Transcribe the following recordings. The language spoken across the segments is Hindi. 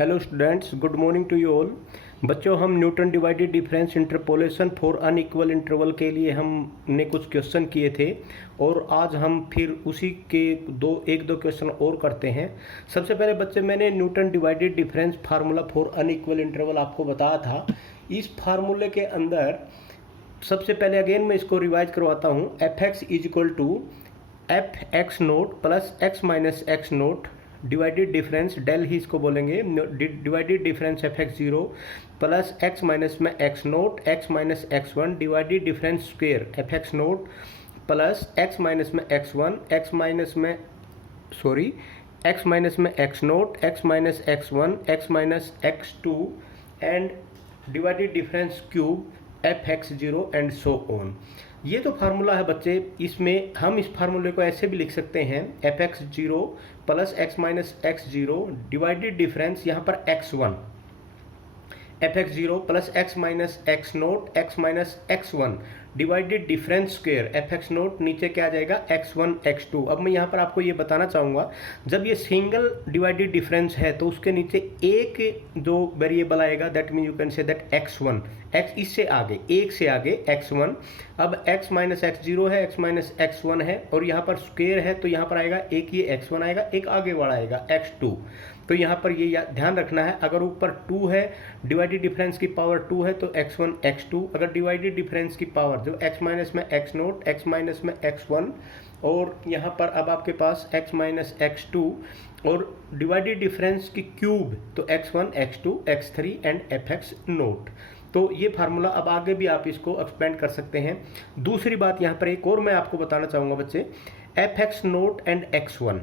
Hello students, good morning to you all. बच्चों, हम Newton divided difference interpolation for unequal interval के लिए हमने कुछ क्वेश्चन किए थे और आज हम फिर उसी के एक दो क्वेश्चन और करते हैं। सबसे पहले बच्चे, मैंने Newton divided difference formula for unequal interval आपको बताया था। इस फार्मूले के अंदर सबसे पहले अगेन मैं इसको रिवाइज करवाता हूँ। F X is equal to F x naught plus X minus X naught divided difference, del ही इसको बोलेंगे, divided difference F X zero plus X minus में X note X minus X one divided difference square F x naught plus X minus में एक्स वन एक्स माइनस में X note X minus X one X minus X two and divided difference cube F X zero and so on. ये तो फार्मूला है बच्चे। इसमें हम इस फार्मूले को ऐसे भी लिख सकते हैं, F X zero plus X minus x zero divided difference, यहाँ पर x one F X zero plus X minus X note X minus X one divided difference square F x note, नीचे क्या आ जाएगा एक्स वन एक्स टू। अब मैं यहाँ पर आपको ये बताना चाहूँगा, जब ये सिंगल डिवाइडेड डिफरेंस है तो उसके नीचे एक जो वेरिएबल आएगा, that mean you can say that x one, x इससे आगे, एक से आगे एक्स वन। अब एक्स माइनस एक्स जीरो है, एक्स माइनस एक्स वन है और यहाँ पर स्क्वेयर है तो यहाँ पर आएगा एक ये एक्स वन आएगा, एक आगे वाला आएगा एक्स टू। तो यहाँ पर ये ध्यान रखना है, अगर ऊपर 2 है, डिवाइडेड डिफरेंस की पावर 2 है तो x1 x2, अगर डिवाइडेड डिफरेंस की पावर जो x माइनस में x नोट एक्स माइनस में x1 और यहाँ पर अब आपके पास x माइनस x2 और डिवाइडेड डिफरेंस की क्यूब तो x1 x2 x3 and fx note. तो ये फार्मूला अब आगे भी आप इसको एक्सपेंड कर सकते हैं। दूसरी बात यहाँ पर एक और मैं आपको बताना चाहूँगा बच्चे, fx नोट एंड x1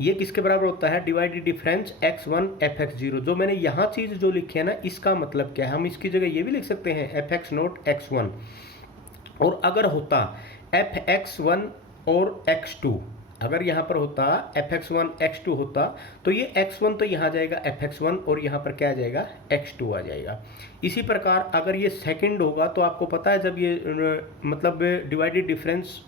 ये किसके बराबर होता है, divided difference x1 fx zero. जो मैंने यहाँ चीज़ जो लिखी है ना, इसका मतलब क्या है, हम इसकी जगह ये भी लिख सकते हैं fx नोट x1। और अगर होता fx1 और x2, अगर यहाँ पर होता fx1 x2 होता तो ये x1 तो यहाँ जाएगा fx1 और यहाँ पर क्या आ जाएगा x2 आ जाएगा। इसी प्रकार अगर ये सेकंड होगा तो आपको पता है, जब ये मतलब divided difference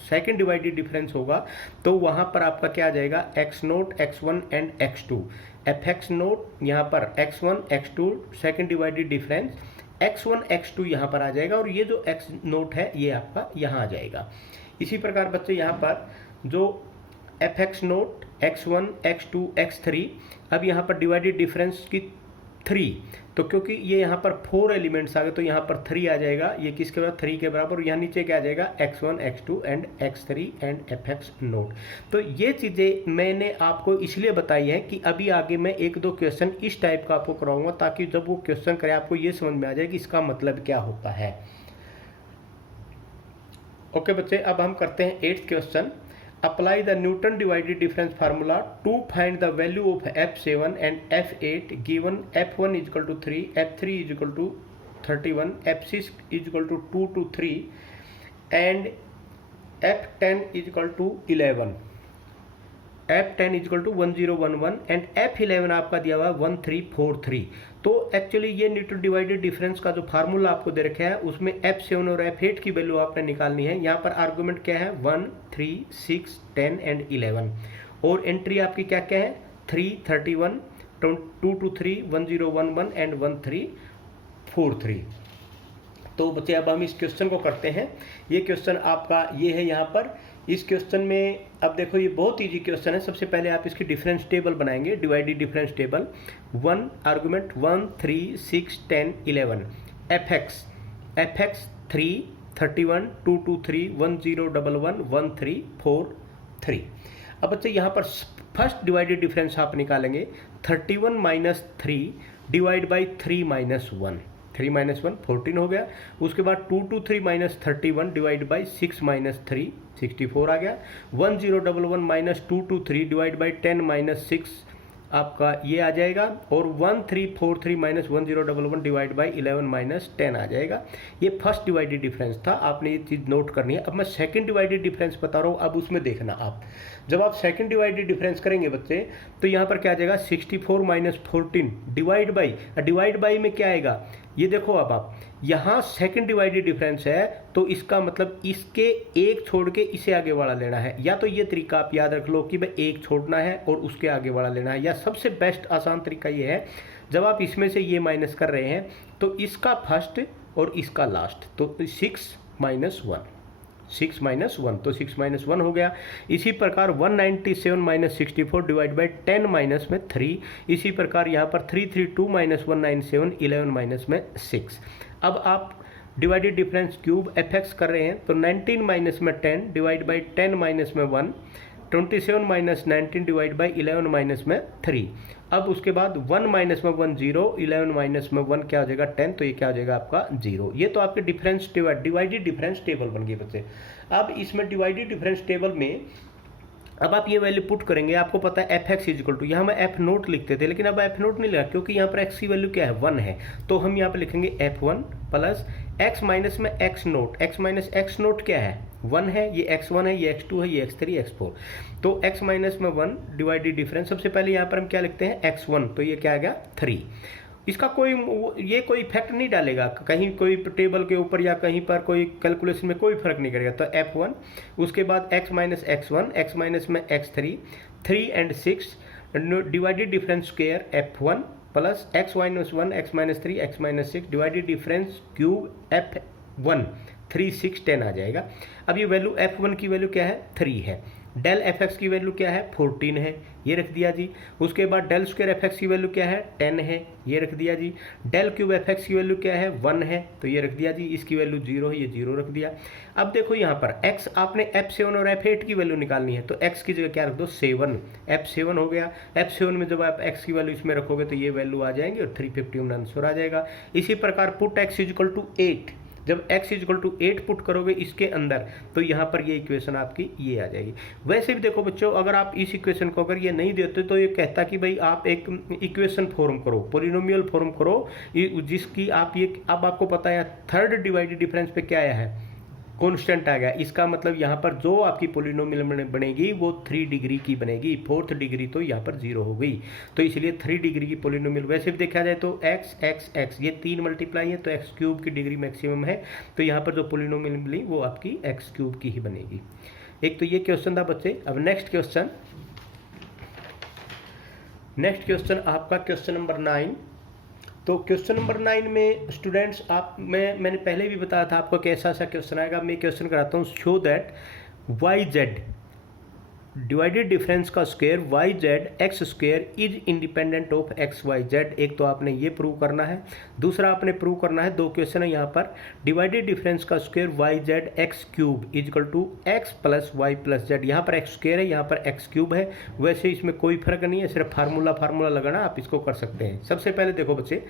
second divided difference होगा तो वहाँ पर आपका क्या आ जाएगा, x note x one and x two, F x not यहाँ पर x one x two second divided difference x one x two यहाँ पर आ जाएगा और ये जो एक्स नोट है ये आपका यहाँ आ जाएगा। इसी प्रकार बच्चे यहाँ पर जो f x note x one x two x three, अब यहाँ पर डिवाइडेड डिफरेंस की 3, तो क्योंकि ये यहाँ पर 4 एलिमेंट्स आ गए तो यहाँ पर 3 आ जाएगा, ये किसके बराबर 3 के बराबर, और यहाँ नीचे क्या आ जाएगा x1 x2 and x3 and fx note. तो ये चीज़ें मैंने आपको इसलिए बताई हैं कि अभी आगे मैं एक दो क्वेश्चन इस टाइप का आपको कराऊंगा ताकि जब वो क्वेश्चन करें आपको ये समझ में आ जाए कि इसका मतलब क्या होता है। ओके बच्चे, अब हम करते हैं 8th question. Apply the Newton divided difference formula to find the value of F7 and F8 given F1 is equal to 3, F3 is equal to 31, F6 is equal to 2 to 3 and F10 is equal to 11, F10 is equal to 1011 and F11 आपका दिया हुआ 1343। तो एक्चुअली ये न्यूटन डिवाइडेड डिफरेंस का जो फार्मूला आपको दे रखा है उसमें F7 और F8 की वैल्यू आपने निकालनी है। यहाँ पर आर्गुमेंट क्या है, 1 3 6 10 एंड 11 और एंट्री आपकी क्या क्या है, 3 31 2 to 3 1011 एंड 1343। तो बच्चे अब हम इस क्वेश्चन को करते हैं। ये क्वेश्चन आपका ये है यहाँ पर। इस क्वेश्चन में अब देखो ये बहुत इजी क्वेश्चन है। सबसे पहले आप इसकी डिफरेंस टेबल बनाएंगे, divided difference table. 1 argument 1 3 6 10 11 F x 3 31 2 2 3 1011 1343। अब बच्चे यहाँ पर फर्स्ट डिवाइडेड डिफरेंस आप निकालेंगे, 31 minus 3 divide by 3 minus 1, 3 minus 1 14 हो गया। उसके बाद 2 to 3 minus 31 divide by 6 minus 3 64 आ गया। 1011 minus 2 to 3 divide by 10 minus 6 आपका ये आ जाएगा और 1343 माइनस 1011 डिवाइड बाई 11 माइनस 10 आ जाएगा। ये फर्स्ट डिवाइडेड डिफरेंस था, आपने ये चीज़ नोट करनी है। अब मैं सेकंड डिवाइडेड डिफरेंस बता रहा हूँ, अब उसमें देखना आप। जब आप सेकंड डिवाइडेड डिफरेंस करेंगे बच्चे तो यहाँ पर क्या आ जाएगा, 64 माइनस 14 डिवाइड बाई में क्या आएगा, ये देखो अब आप यहाँ सेकंड डिवाइडेड डिफरेंस है, तो इसका मतलब इसके एक छोड़ के इसे आगे वाला लेना है। या तो ये तरीका आप याद रख लो कि भाई एक छोड़ना है और उसके आगे वाला लेना है, या सबसे बेस्ट आसान तरीका ये है जब आप इसमें से ये माइनस कर रहे हैं तो इसका फर्स्ट और इसका लास्ट, तो 6 माइनस 1, 6 माइनस 1, तो 6 माइनस 1 हो गया। इसी प्रकार 197 माइनस 64 डिवाइड बाई 10 माइनस में 3। इसी प्रकार यहाँ पर 332 माइनस 197 11 माइनस में 6। अब आप divided difference cube F x कर रहे हैं, तो 19 माइनस में 10 डिवाइड बाई 10 माइनस में 1, 27 माइनस 19 डिवाइड बाई 11 माइनस में 3। अब उसके बाद 1 माइनस में 1 0, 11 माइनस में 1 क्या हो जाएगा 10, तो ये क्या हो जाएगा आपका 0। ये तो आपके डिफरेंस डिवाइडेड डिफरेंस टेबल बन गई बच्चे। अब इसमें डिवाइडेड डिफरेंस टेबल में अब आप ये वैल्यू पुट करेंगे, आपको पता है एफ एक्स इजिकल टू, यहाँ मैं एफ नोट लिखते थे लेकिन अब एफ नोट नहीं लिखा क्योंकि यहाँ पर एक्स की वैल्यू क्या है 1 है, तो हम यहाँ पे लिखेंगे f1 प्लस एक्स माइनस में X note. X minus X note क्या है 1 है, ये x1 है, ये x2 है, ये x3 x4, तो x माइनस में 1 डिवाइडेड डिफरेंस। सबसे पहले यहाँ पर हम क्या लिखते हैं x1, तो ये क्या आ गया 3। इसका ये कोई इफेक्ट नहीं डालेगा कहीं कोई टेबल के ऊपर या कहीं पर कोई कैलकुलेशन में कोई फर्क नहीं करेगा। तो f1, उसके बाद x minus x1, x minus में x3, 3 and 6 divided difference square f1 plus x minus 1, x minus 3, x minus 6 divided difference cube f1, 3 6 10 आ जाएगा। अब ये वैल्यू f1 की वैल्यू क्या है 3 है, डेल एफ एक्स की वैल्यू क्या है 14 है, ये रख दिया जी। उसके बाद डेल स्क्वायर एफ एक्स की वैल्यू क्या है 10 है, ये रख दिया जी। डेल क्यूब एफ एक्स की वैल्यू क्या है 1 है, तो ये रख दिया जी। इसकी वैल्यू 0 है, ये 0 रख दिया। अब देखो यहाँ पर x आपने f7 और f8 की वैल्यू निकालनी है, तो x की जगह क्या रख दो 7, f7 हो गया। f7 में जब आप x की वैल्यू इसमें रखोगे तो ये वैल्यू आ जाएंगे और 351 आंसर आ जाएगा। इसी प्रकार पुट x इजिकल टू 8, जब x इजिकल टू 8 पुट करोगे इसके अंदर, तो यहाँ पर ये इक्वेशन आपकी ये आ जाएगी। वैसे भी देखो बच्चों, अगर आप इस इक्वेशन को अगर ये नहीं देते तो ये कहता कि भाई आप एक इक्वेशन फॉर्म करो, पोलिनोमियल फॉर्म करो, जिसकी आप ये, अब आपको पता है थर्ड डिवाइडेड डिफरेंस पे क्या आया है कांस्टेंट आ गया। इसका मतलब यहाँ पर जो आपकी पोलिनोमियल बनेगी वो 3 डिग्री की बनेगी, 4th डिग्री तो यहाँ पर 0 हो गई, तो इसलिए 3 डिग्री की पोलिनोमियल। वैसे भी देखा जाए तो x x x ये 3 मल्टीप्लाई है तो एक्स क्यूब की डिग्री मैक्सिमम है, तो यहाँ पर जो पोलिनोमियल मिली वो आपकी एक्स क्यूब की ही बनेगी। एक तो ये क्वेश्चन था बच्चे। अब नेक्स्ट क्वेश्चन आपका क्वेश्चन नंबर 9। तो क्वेश्चन नंबर 9 में स्टूडेंट्स मैंने पहले भी बताया था आपको कैसा सा क्वेश्चन आएगा। मैं क्वेश्चन कराता हूँ, show that Y Z divided difference का square Y Z X square is independent of X Y Z. एक तो आपने ये प्रूव करना है, दूसरा आपने प्रूव करना है, 2 क्वेश्चन है यहाँ पर, डिवाइडेड डिफरेंस का square Y Z x cube is equal to x plus Y plus z. यहाँ पर एक्स स्क्वायर है, यहाँ पर एक्स क्यूब है। वैसे इसमें कोई फर्क नहीं है, सिर्फ फार्मूला लगाना, आप इसको कर सकते हैं। सबसे पहले देखो बच्चे,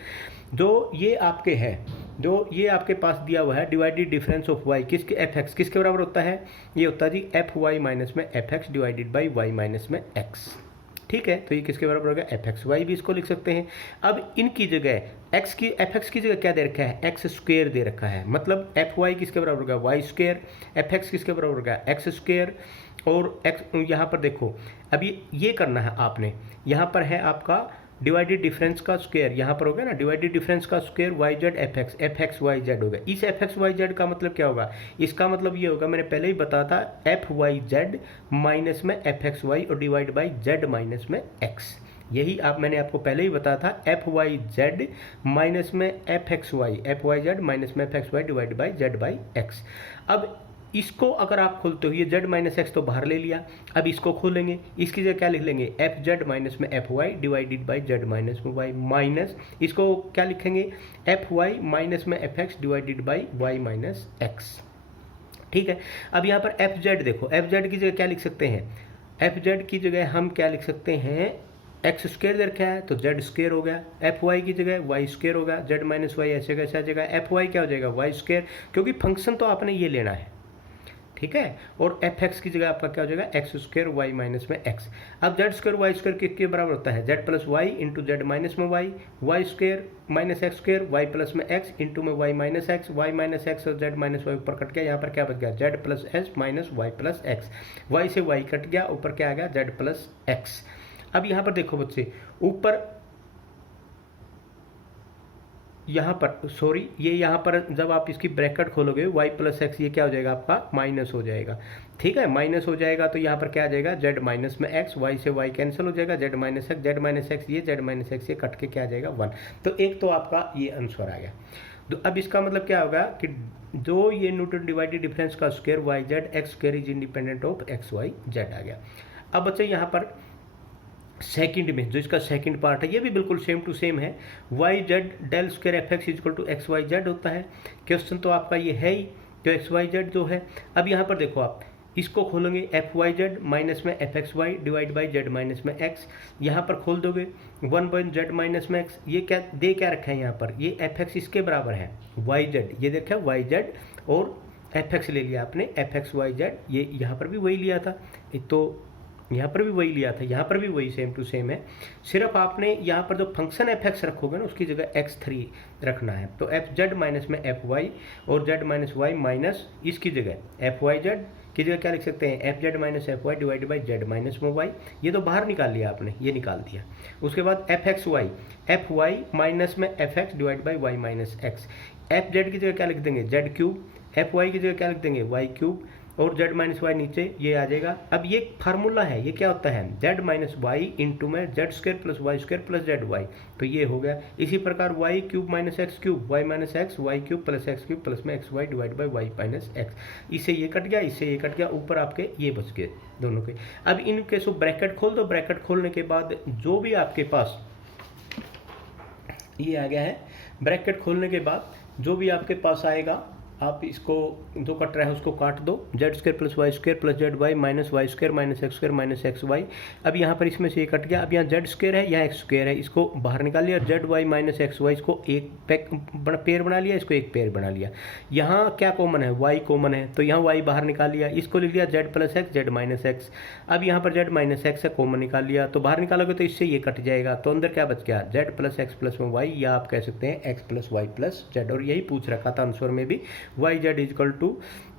जो ये आपके है, जो ये आपके पास दिया हुआ है डिवाइडेड डिफरेंस ऑफ वाई किसके एफ एक्स किसके बराबर होता है, ये होता है जी एफ वाई माइनस में F x divided by Y minus में एक्स। ठीक है, तो ये किसके बराबर होगा एफ एक्स वाई भी इसको लिख सकते हैं। अब इनकी जगह एक्स की एफ एक्स की जगह क्या दे रखा है एक्स स्क्वायर दे रखा है, मतलब एफ वाई किसके बराबर होगा वाई स्क्वायर, एफ एक्स किसके बराबर होगा एक्स स्क्वायर। और एक्स यहाँ पर देखो, अभी ये करना है आपने, यहाँ पर है आपका डिवाइडेड डिफरेंस का स्क्वायर, यहाँ पर हो गया ना डिवाइडेड डिफरेंस का square Y z f x Y z होगा। इस एफ एक्स वाई जेड का मतलब क्या होगा, इसका मतलब ये होगा, मैंने पहले ही बताया था, एफ वाई जेड माइनस में एफ एक्स वाई और डिवाइड बाई जेड माइनस में एक्स। यही मैंने आपको पहले ही बताया था, एफ वाई जेड माइनस में F x Y Z minus में F x Y divide by Z by X. अब इसको अगर आप खोलते हो, ये जेड माइनस एक्स तो बाहर ले लिया, अब इसको खोलेंगे, इसकी जगह क्या लिख लेंगे एफ जेड माइनस में f y divided by Z minus में वाई, माइनस इसको क्या लिखेंगे एफ वाई माइनस में F x divided by Y minus x. ठीक है, अब यहाँ पर एफ जेड देखो, एफ जेड की जगह क्या लिख सकते हैं, एफ जेड की जगह हम क्या लिख सकते हैं, एक्स स्क्वायर दे रखा है तो जेड स्क्वायर हो गया, एफ वाई की जगह वाई स्क्वायर होगा, जेड माइनस वाई ऐसे कैसे आ जाएगा, एफ वाई क्या हो जाएगा वाई स्क्वायर, क्योंकि फंक्शन तो आपने ये लेना है। ठीक है, और एफ एक्स की जगह आपका क्या हो जाएगा एक्स स्क्वायर वाई माइनस में एक्स। अब जेड स्क्वायर वाई स्क्वायर किसके बराबर होता है Z plus Y into Z minus में Y, Y square minus X square Y plus में एक्स इंटू में Y minus X, Y minus X और जेड माइनस वाई ऊपर कट गया, यहाँ पर क्या बच गया Z plus S minus Y plus X, Y से वाई कट गया, ऊपर क्या आ गया जेड प्लस एक्स। अब यहाँ पर देखो बच्चे, ऊपर यहाँ पर सॉरी, ये यहाँ पर जब आप इसकी ब्रैकेट खोलोगे y प्लस एक्स, ये क्या हो जाएगा आपका माइनस हो जाएगा। ठीक है, माइनस हो जाएगा तो यहाँ पर क्या आ जाएगा z माइनस में x, y से y कैंसिल हो जाएगा, z माइनस एक्स, ये z माइनस एक्स ये कट के क्या आ जाएगा 1। तो एक तो आपका ये आंसर आ गया। तो अब इसका मतलब क्या होगा कि जो ये न्यूटन डिवाइडेड डिफरेंस का square Y Z X square is independent of X Y Z आ गया। अब बच्चे यहाँ पर सेकंड में जो इसका सेकंड पार्ट है ये भी बिल्कुल सेम टू सेम है, y z del square f x is equal to x Y z होता है। क्वेश्चन तो आपका ये है ही, जो एक्स वाई जेड जो है। अब यहाँ पर देखो आप इसको खोलोगे एफ वाई जेड माइनस में F x Y divide by Z minus में एक्स, यहाँ पर खोल दोगे 1 बाई जेड माइनस में एक्स। ये क्या दे क्या रखा है यहाँ पर, ये एफ एक्स इसके बराबर है वाई जेड, ये देखा वाई जेड और एफ एक्स ले लिया आपने एफ एक्स वाई जेड, ये यहाँ पर भी वही लिया था, तो यहाँ पर भी वही लिया था, यहाँ पर भी वही सेम टू सेम है। सिर्फ आपने यहाँ पर जो फंक्शन एफ एक्स रखोगे ना उसकी जगह x3 रखना है। तो एफ जेड माइनस में एफ वाई और जेड माइनस वाई माइनस इसकी जगह एफ वाई जेड की जगह क्या लिख सकते हैं, F Z minus F Y divide by Z minus में वाई। ये तो बाहर निकाल लिया आपने, ये निकाल दिया। उसके बाद F x Y F Y minus में F X divide by Y minus X. F Z की जगह क्या लिख देंगे जेड क्यूब, एफ वाई की जगह क्या लिख देंगे वाई क्यूब और जेड माइनस वाई नीचे ये आ जाएगा। अब ये फार्मूला है, ये क्या होता है जेड माइनस वाई इंटू में Z square plus Y square plus Z Y, तो ये हो गया। इसी प्रकार Y cube minus X cube Y minus X Y cube plus X cube plus में X Y divide by Y minus X. इससे ये कट गया, इससे ये कट गया, ऊपर आपके ये बच गए दोनों के। अब इन केसों ब्रैकेट खोल दो, ब्रैकेट खोलने के बाद जो भी आपके पास ये आ गया है, ब्रैकेट खोलने के बाद जो भी आपके पास आएगा आप इसको जो कट रहा है उसको काट दो, Z square plus Y square plus Z Y minus Y square minus X Y. अब यहाँ पर इसमें से ये कट गया, अब यहाँ जेड स्क्वायर है यहाँ एक्स स्क्वायर है, इसको बाहर निकाल लिया, Z Y minus X Y इसको एक पेयर बना लिया, इसको एक पेयर बना लिया। यहाँ क्या कॉमन है वाई कॉमन है, तो यहाँ वाई बाहर निकाल लिया, इसको लिख लिया Z plus x Z minus x. अब यहाँ पर जेड माइनस एक्स है कॉमन निकाल लिया, तो बाहर निकालोगे तो इससे ये कट जाएगा, तो अंदर क्या बच गया जेड प्लस एक्स प्लस में वाई, या आप कह सकते हैं X plus Y plus Z. और यही पूछ रखा था आंसर में भी, वाई जेड इजकल टू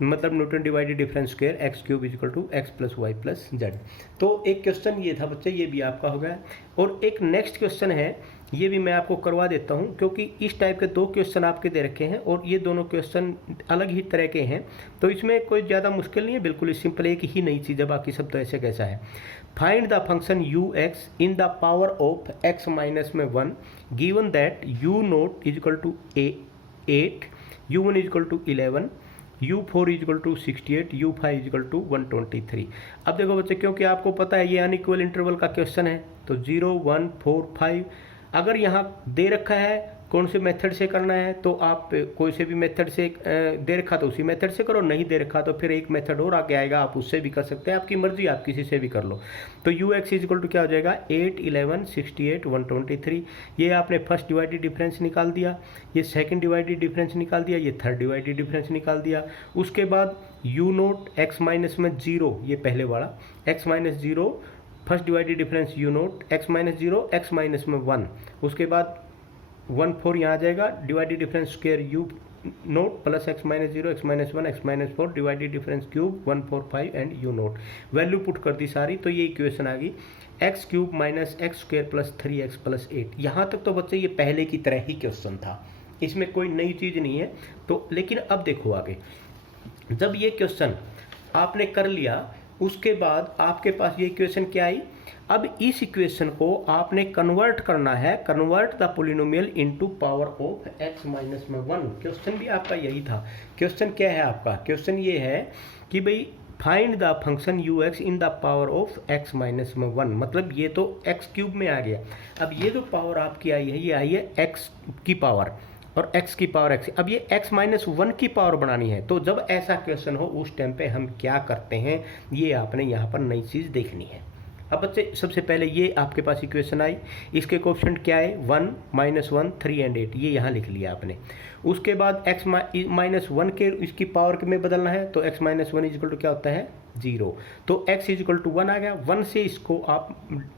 मतलब Newton divided difference square X cube is equal to x plus Y plus Z. तो एक क्वेश्चन ये था बच्चे, ये भी आपका हो गया। और एक नेक्स्ट क्वेश्चन है, ये भी मैं आपको करवा देता हूँ क्योंकि इस टाइप के 2 क्वेश्चन आपके दे रखे हैं और ये दोनों क्वेश्चन अलग ही तरह के हैं, तो इसमें कोई ज़्यादा मुश्किल नहीं है, बिल्कुल सिंपल एक ही नई चीज़ है, बाकी सब तो ऐसे कैसा है। Find the function U X in the power of X minus में 1 given that U nought is equal to 8, u1 is equal to 11, u4 is equal to 68, u5 is equal to 123। अब देखो बच्चे, क्योंकि आपको पता है ये अनइक्वल इंटरवल का क्वेश्चन है, तो 0 1 4 5 अगर यहाँ दे रखा है कौन से मेथड से करना है तो आप कोई से भी मेथड से, दे रखा तो उसी मेथड से करो, नहीं दे रखा तो फिर एक मेथड और आगे आएगा, आप उससे भी कर सकते हैं, आपकी मर्जी, आप किसी से भी कर लो। तो U X is equal to क्या हो जाएगा 8 11 68 123। ये आपने फर्स्ट डिवाइडेड डिफरेंस निकाल दिया, ये सेकंड डिवाइडेड डिफरेंस निकाल दिया, ये थर्ड डिवाइडेड डिफरेंस निकाल दिया। उसके बाद यू नोट एक्स माइनस में 0, ये पहले वाला x minus 0 first divided difference you note X minus 0 x minus में 1, उसके बाद 1 4 यहाँ आ जाएगा, divided difference square you note plus X minus 0 x minus 1 x minus 4 divided difference cube 1 4 5 and you note. Value put कर दी सारी, तो ये इक्वेशन आ गई x cube minus X square plus 3x plus 8। यहाँ तक तो बच्चे ये पहले की तरह ही क्वेश्चन था, इसमें कोई नई चीज़ नहीं है। तो लेकिन अब देखो आगे, जब ये क्वेश्चन आपने कर लिया उसके बाद आपके पास ये इक्वेशन क्या आई, अब इस इक्वेशन को आपने कन्वर्ट करना है, convert the polynomial into power of x minus में 1। क्वेश्चन भी आपका यही था। क्वेश्चन क्या है आपका, क्वेश्चन ये है कि भाई find the function U X in the power of x minus में 1, मतलब ये तो x क्यूब में आ गया। अब ये जो पावर आपकी आई है ये आई है x की पावर और x की पावर x, अब ये x माइनस 1 की पावर बनानी है। तो जब ऐसा क्वेश्चन हो उस टाइम पे हम क्या करते हैं, ये आपने यहाँ पर नई चीज़ देखनी है। अब बच्चे सबसे पहले ये आपके पास इक्वेशन आई, इसके कोएफिशिएंट क्या है 1 -1 3 एंड 8, ये यहाँ लिख लिया आपने। उसके बाद x माइनस 1 के इसकी पावर में बदलना है, तो x minus 1 is equal to क्या होता है 0, तो x इज इक्वल टू 1 आ गया। 1 से इसको आप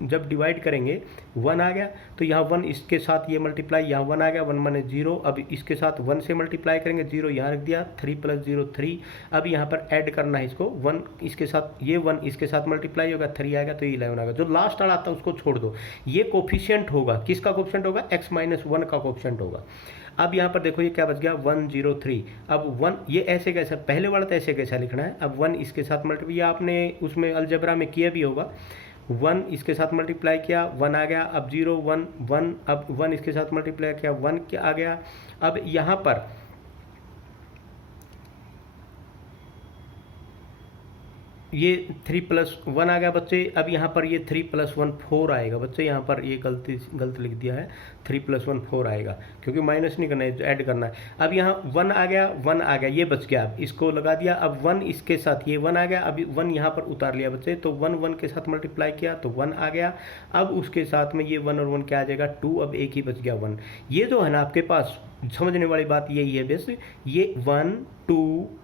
जब डिवाइड करेंगे 1 आ गया, तो यहाँ 1 इसके साथ ये मल्टीप्लाई, यहाँ 1 आ गया, 1 माइनस 0, अब इसके साथ 1 से मल्टीप्लाई करेंगे, 0 यहाँ रख दिया, 3 + 0 3। अब यहाँ पर ऐड करना है इसको, 1 इसके साथ, ये 1 इसके साथ मल्टीप्लाई होगा, 3 आएगा तो ये 11 आएगा। जो लास्ट वाला आता है उसको छोड़ दो, ये कोफिशिएंट होगा, किसका कोफिशिएंट होगा x माइनस 1 का कोफिशिएंट होगा। अब यहाँ पर देखो ये क्या बच गया 103। अब 1 ये ऐसे कैसा, पहले वाला तो ऐसे कैसा लिखना है, अब 1 इसके साथ मल्टीप्लाई, आपने उसमें अलजेब्रा में किया भी होगा, 1 इसके साथ मल्टीप्लाई किया 1 आ गया, अब 0 1 1, अब 1 इसके साथ मल्टीप्लाई किया 1 क्या आ गया। अब यहाँ पर ये 3 प्लस 1 आ गया बच्चे। अब यहाँ पर ये 3 प्लस 1 4 आएगा बच्चे, यहाँ पर ये गलत लिख दिया है, 3 प्लस 1 4 आएगा, क्योंकि माइनस नहीं करना है, ऐड करना है। अब यहाँ 1 आ गया, 1 आ गया, ये बच गया, अब इसको लगा दिया। अब 1 इसके साथ ये 1 आ गया, अभी 1 यहाँ पर उतार लिया बच्चे, तो 1 1 के साथ मल्टीप्लाई किया तो 1 आ गया। अब उसके साथ में ये 1 और 1 क्या आ जाएगा 2, अब एक ही बच गया 1। ये जो है ना आपके पास समझने वाली बात यही है बेस, ये 1 2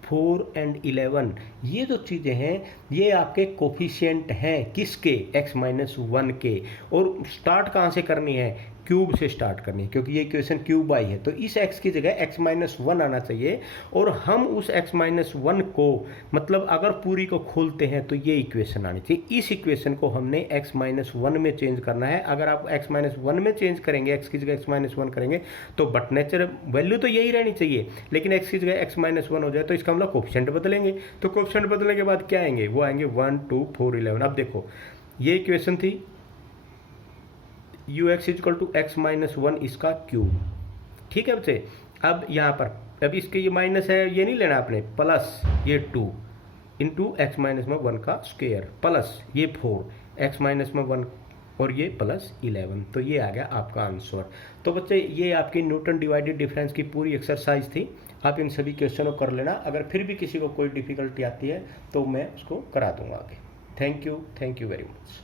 4 एंड 11 ये जो चीज़ें हैं ये आपके कोफिशिएंट हैं किसके, x-1 के। और स्टार्ट कहाँ से करनी है, क्यूब से स्टार्ट करनी है, क्योंकि ये इक्वेशन क्यूब आई है, तो इस x की जगह x-1 आना चाहिए। और हम उस x-1 को मतलब अगर पूरी को खोलते हैं तो ये इक्वेशन आनी चाहिए, इस इक्वेशन को हमने x-1 में चेंज करना है। अगर आप x-1 में चेंज करेंगे, x की जगह x-1 करेंगे तो बट नेचर वैल्यू तो यही रहनी चाहिए, लेकिन x की जगह x-1 हो जाए तो इसका मतलब कोफिशिएंट बदलेंगे, तो कोफिशिएंट बदलने के बाद क्या आएंगे, वो आएंगे 1 2 4 11। अब देखो ये इक्वेशन थी ux इक्वल टू x-1 इसका क्यूब, ठीक है बच्चे। अब यहाँ पर अब इसके ये माइनस है, ये नहीं लेना आपने, प्लस ये 2 इंटू x-1 का स्क्वायर प्लस ये 4 x-1 और ये प्लस 11, तो ये आ गया आपका आंसर। तो बच्चे ये आपकी न्यूटन डिवाइडेड डिफरेंस की पूरी एक्सरसाइज थी, आप इन सभी क्वेश्चनों को कर लेना। अगर फिर भी किसी को कोई डिफिकल्टी आती है तो मैं उसको करा दूंगा आगे। Thank you very much.